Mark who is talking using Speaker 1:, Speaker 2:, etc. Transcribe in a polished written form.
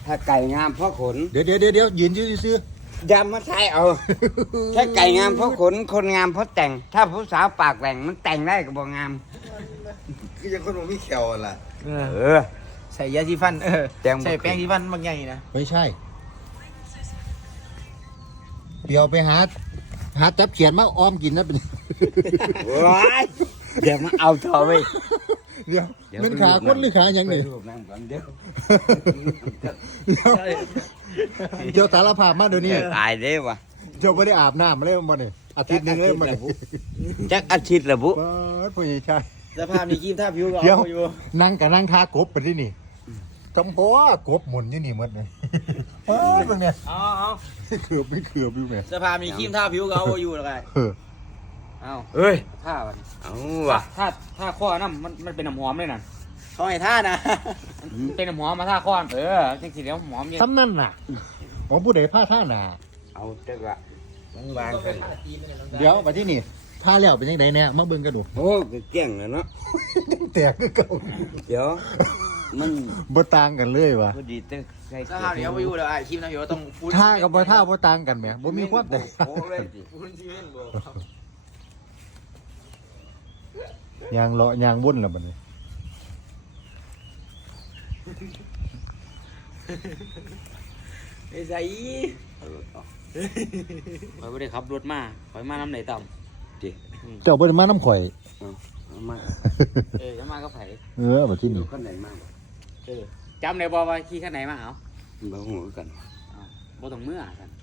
Speaker 1: ถ้าไก่งามเพราะขน
Speaker 2: เดี๋ยวยืนซื้อ
Speaker 1: อย่ามาใช้เอาถ้าไก่งามเพราะขนคนงามเพราะแต่ง ถ้าผู้สาวปากแหว่งมันแต่งได้ก็บ่งาม
Speaker 3: คือยังคนมันไม่แขวล่ะ
Speaker 4: ใส่ยาสีฟัน
Speaker 1: แป้ง
Speaker 4: ใส่แป้งสีฟันบางใหญ่นะ
Speaker 2: ไม่ใช่เดี๋ยวไปหาจับเขียนมาอ้อมกินนะเป็น
Speaker 1: ว้ายเดี๋ยวมาเอาเธอไป
Speaker 2: เดี๋ยวเป็นขาคนหรือขาอย่าง
Speaker 1: ไป
Speaker 2: นี้
Speaker 1: รูปนั่งก่อนเดี๋ยว
Speaker 2: เจ้าสารภาพมาเดี๋ยวนี้
Speaker 1: ตายเด้วะ
Speaker 2: เจ้าไม่ได้อาบน้ำมาเลยมันนี่อาทิตย์หนึงเลยมันนี่
Speaker 1: จักอาทิตย์ละบุ
Speaker 2: เปิดผู้ใหญ่ชาย
Speaker 4: สภาพนี้กีมท่าผิวก็
Speaker 2: เดี๋ยว
Speaker 4: เอาอยู่
Speaker 2: นั่งกับนั่งทากบไปที่นี่จำเพาะกบหมุนอยู่นี่หมดเลยเฮ้ยตรงเนี้ย
Speaker 4: เอา
Speaker 2: ไม่เขือบอยู่แม่
Speaker 4: สภาพนี้กีมท่าผิวก็เอาอยู่แล้วไง
Speaker 5: เอา
Speaker 1: เอ้ย
Speaker 5: ท่าบัดนี้
Speaker 1: เอาว่ะ
Speaker 5: ท่าข้อน้ำมันเป็นน้ำหอมเลยน่ะ
Speaker 4: เขาให้ท่านะ
Speaker 5: มันเป็นน้ำหอมมาท่าข้อจริงๆแล้วหอมเยอะ
Speaker 2: ซ้ำนั่นน่ะของผู้ใดผ้าท่าหนา
Speaker 1: เอาจักละวางๆกัน
Speaker 2: เดี๋ยวไปที่นี่ผ้าแล้วเป็นยังไงเนี่ยมาเบิ่งกันดู
Speaker 1: โอ้ก็เก่งแล้วเนาะ
Speaker 2: ยังแตกก็เก่า
Speaker 1: เดี๋ยวมัน
Speaker 2: บ่ต่างกันเลยว่ะ
Speaker 1: พอดีแต่ใส่
Speaker 4: สภาพนี้เอาอยู่แล้วไอ้กีมท่าผิวต้องพูด
Speaker 2: ท่ากับบ่ท่าบ่ต่างกันแหมบ่มีความแตก
Speaker 1: โอ้เลยสิ
Speaker 4: พูดซีเมนต์บ่
Speaker 2: ยางเลาะยางวุ่นแล้วบัดนี้
Speaker 4: ไอ้ใส่
Speaker 5: คอยไม่ได้ขับรถมาคอยมาน้ำไหนต่
Speaker 1: ดิ
Speaker 2: เจ้าบ่ได้มาน้ำข่อย
Speaker 1: เอามา
Speaker 5: ำจะมาก็ไผ่
Speaker 2: บัดที่
Speaker 1: ดู
Speaker 2: นี่
Speaker 1: ข้างไหนมาก
Speaker 5: จำได้บอกว่าขี่ขั้นไหนมาเอา
Speaker 1: บ่หูกัน
Speaker 5: บ่ต้องเมื่อกัน